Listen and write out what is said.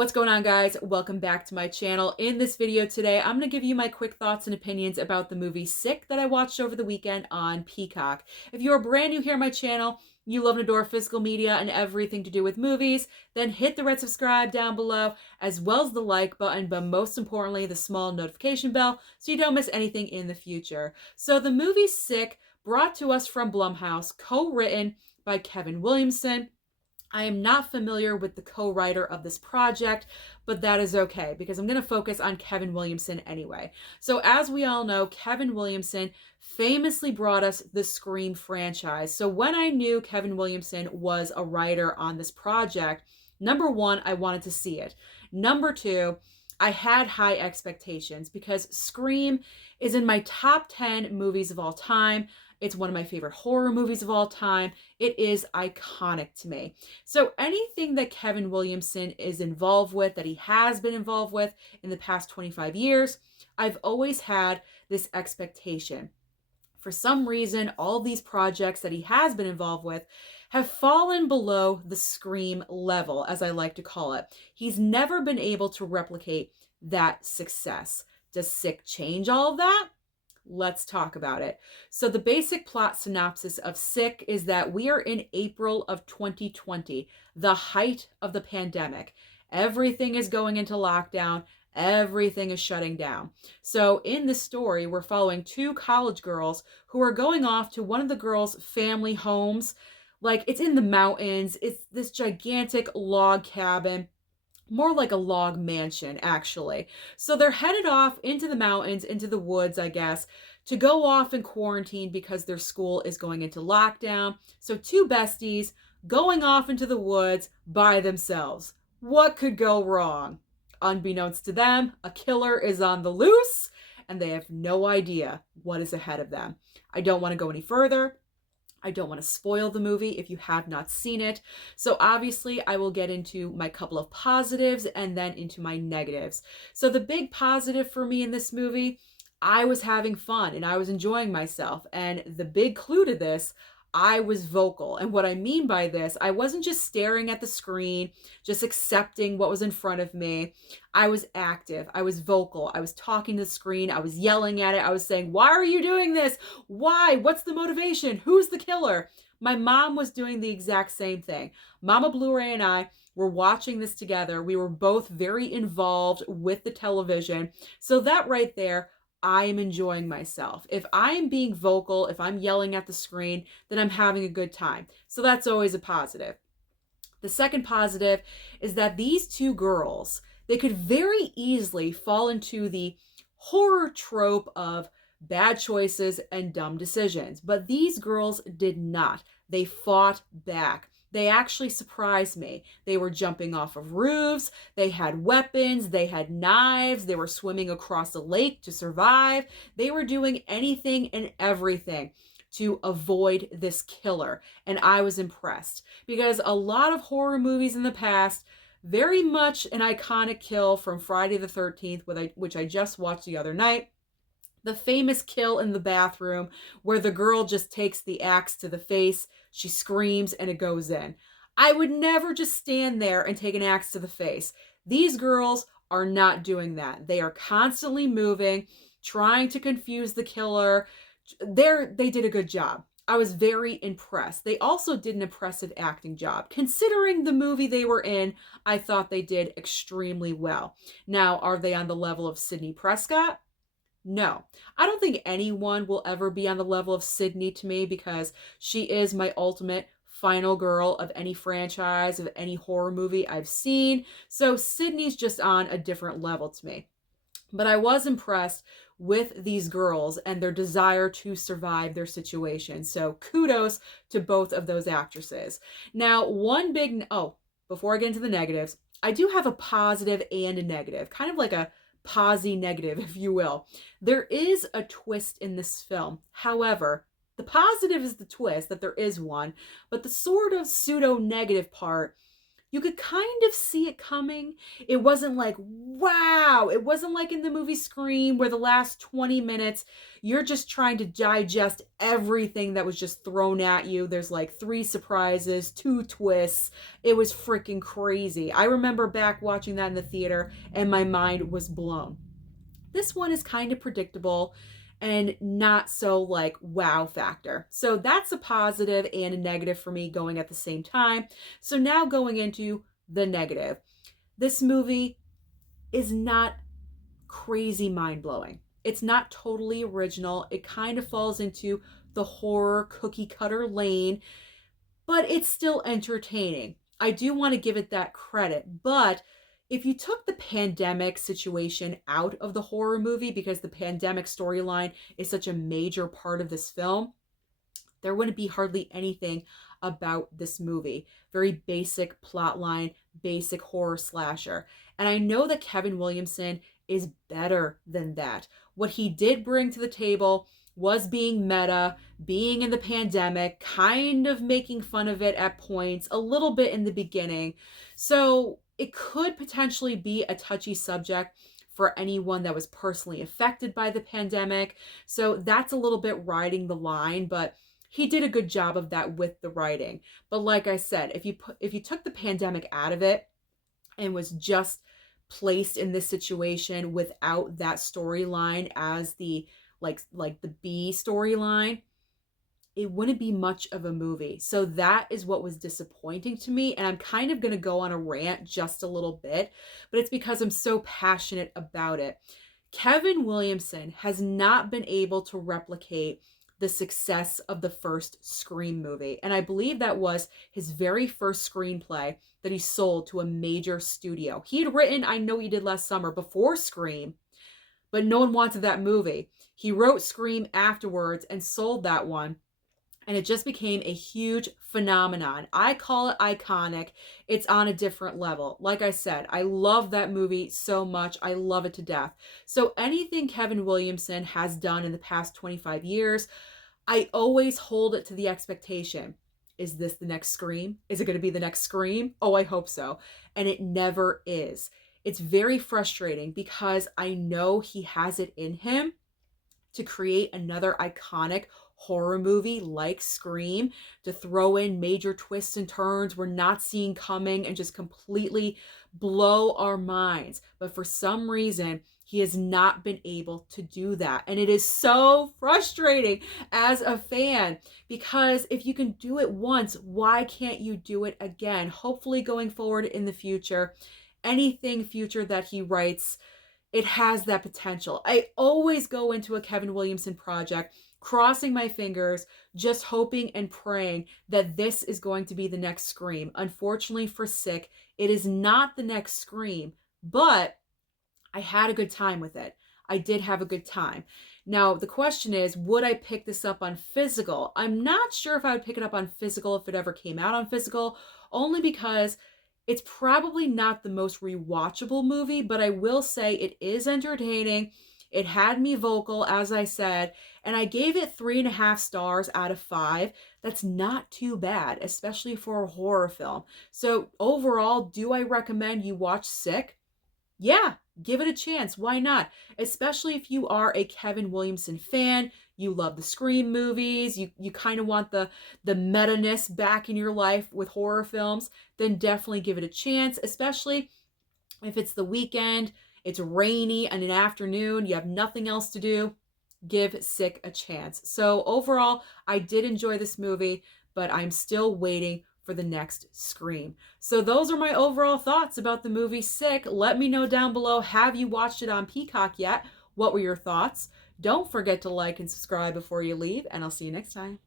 What's going on, guys? Welcome back to my channel. In this video today, I'm going to give you my quick thoughts and opinions about the movie Sick that I watched over the weekend on Peacock. If you're brand new here on my channel, you love and adore physical media and everything to do with movies, then hit the red subscribe down below, as well as the like button, but most importantly, the small notification bell so you don't miss anything in the future. So the movie Sick, brought to us from Blumhouse, co-written by Kevin Williamson. I am not familiar with the co-writer of this project, but that is okay because I'm going to focus on Kevin Williamson anyway. So as we all know, Kevin Williamson famously brought us the Scream franchise. So when I knew Kevin Williamson was a writer on this project, number one, I wanted to see it. Number two, I had high expectations because Scream is in my top 10 movies of all time. It's one of my favorite horror movies of all time. It is iconic to me. So anything that Kevin Williamson is involved with, that he has been involved with in the past 25 years, I've always had this expectation. For some reason, all these projects that he has been involved with have fallen below the Scream level, as I like to call it. He's never been able to replicate that success. Does Sick change all of that? Let's talk about it. So the basic plot synopsis of Sick is that we are in April of 2020, the height of the pandemic. Everything is going into lockdown. Everything is shutting down. So in this story, we're following two college girls who are going off to one of the girls' family homes. Like, it's in the mountains. It's this gigantic log cabin. More like a log mansion, actually. So they're headed off into the mountains, into the woods, I guess, to go off and quarantine because their school is going into lockdown. So two besties going off into the woods by themselves. What could go wrong? Unbeknownst to them, a killer is on the loose, and they have no idea what is ahead of them. I don't want to go any further. I don't want to spoil the movie if you have not seen it. So obviously I will get into my couple of positives and then into my negatives. So the big positive for me in this movie, I was having fun and I was enjoying myself. And the big clue to this, I was vocal. And what I mean by this, I wasn't just staring at the screen, just accepting what was in front of me. I was active. I was vocal. I was talking to the screen. I was yelling at it. I was saying, why are you doing this? Why? What's the motivation? Who's the killer? My mom was doing the exact same thing. Mama Blu-ray and I were watching this together. We were both very involved with the television. So that right there, I am enjoying myself. If I am being vocal, if I'm yelling at the screen, then I'm having a good time. So that's always a positive. The second positive is that these two girls, they could very easily fall into the horror trope of bad choices and dumb decisions. But these girls did not. They fought back. They actually surprised me. They were jumping off of roofs, they had weapons, they had knives, they were swimming across a lake to survive. They were doing anything and everything to avoid this killer. And I was impressed because a lot of horror movies in the past, very much an iconic kill from Friday the 13th, which I just watched the other night. The famous kill in the bathroom where the girl just takes the axe to the face, she screams, and it goes in. I would never just stand there and take an axe to the face. These girls are not doing that. They are constantly moving, trying to confuse the killer. They did a good job. I was very impressed. They also did an impressive acting job. Considering the movie they were in, I thought they did extremely well. Now, are they on the level of Sidney Prescott? No, I don't think anyone will ever be on the level of Sydney to me because she is my ultimate final girl of any franchise, of any horror movie I've seen. So Sydney's just on a different level to me. But I was impressed with these girls and their desire to survive their situation. So kudos to both of those actresses. Now, before I get into the negatives, I do have a positive and a negative, kind of like a posy negative, if you will. There is a twist in this film. However, the positive is the twist, that there is one, but the sort of pseudo-negative part, you could kind of see it coming. It wasn't like, wow. It wasn't like in the movie Scream where the last 20 minutes, you're just trying to digest everything that was just thrown at you. There's like 3 surprises, 2 twists. It was freaking crazy. I remember back watching that in the theater and my mind was blown. This one is kind of predictable and not so like wow factor. So that's a positive and a negative for me going at the same time. So now going into the negative. This movie is not crazy mind-blowing. It's not totally original. It kind of falls into the horror cookie cutter lane, but it's still entertaining. I do want to give it that credit, but if you took the pandemic situation out of the horror movie, because the pandemic storyline is such a major part of this film, there wouldn't be hardly anything about this movie. Very basic plot line, basic horror slasher. And I know that Kevin Williamson is better than that. What he did bring to the table was being meta, being in the pandemic, kind of making fun of it at points, a little bit in the beginning. So it could potentially be a touchy subject for anyone that was personally affected by the pandemic. So that's a little bit riding the line, but he did a good job of that with the writing. But like I said, if you took the pandemic out of it and was just placed in this situation without that storyline as the like the B storyline, it wouldn't be much of a movie. So that is what was disappointing to me. And I'm kind of going to go on a rant just a little bit, but it's because I'm so passionate about it. Kevin Williamson has not been able to replicate the success of the first Scream movie. And I believe that was his very first screenplay that he sold to a major studio. He had written I Know What You Did Last Summer before Scream, but no one wanted that movie. He wrote Scream afterwards and sold that one. And it just became a huge phenomenon. I call it iconic. It's on a different level. Like I said, I love that movie so much. I love it to death. So anything Kevin Williamson has done in the past 25 years, I always hold it to the expectation. Is this the next Scream? Is it going to be the next Scream? Oh, I hope so. And it never is. It's very frustrating because I know he has it in him to create another iconic horror movie like Scream, to throw in major twists and turns we're not seeing coming and just completely blow our minds. But for some reason, he has not been able to do that. And it is so frustrating as a fan, because if you can do it once, why can't you do it again? Hopefully going forward in the future, anything future that he writes, it has that potential. I always go into a Kevin Williamson project crossing my fingers, just hoping and praying that this is going to be the next Scream. Unfortunately for Sick, it is not the next Scream, but I had a good time with it. I did have a good time. Now, the question is, would I pick this up on physical? I'm not sure if I would pick it up on physical if it ever came out on physical, only because it's probably not the most rewatchable movie, but I will say it is entertaining. It had me vocal, as I said, and I gave it 3.5 stars out of 5. That's not too bad, especially for a horror film. So overall, do I recommend you watch Sick? Yeah, give it a chance. Why not? Especially if you are a Kevin Williamson fan, you love the Scream movies, you kind of want the meta-ness back in your life with horror films, then definitely give it a chance, especially if it's the weekend, it's rainy and an afternoon, you have nothing else to do, give Sick a chance. So overall, I did enjoy this movie, but I'm still waiting for the next Scream. So those are my overall thoughts about the movie Sick. Let me know down below, have you watched it on Peacock yet? What were your thoughts? Don't forget to like and subscribe before you leave, and I'll see you next time.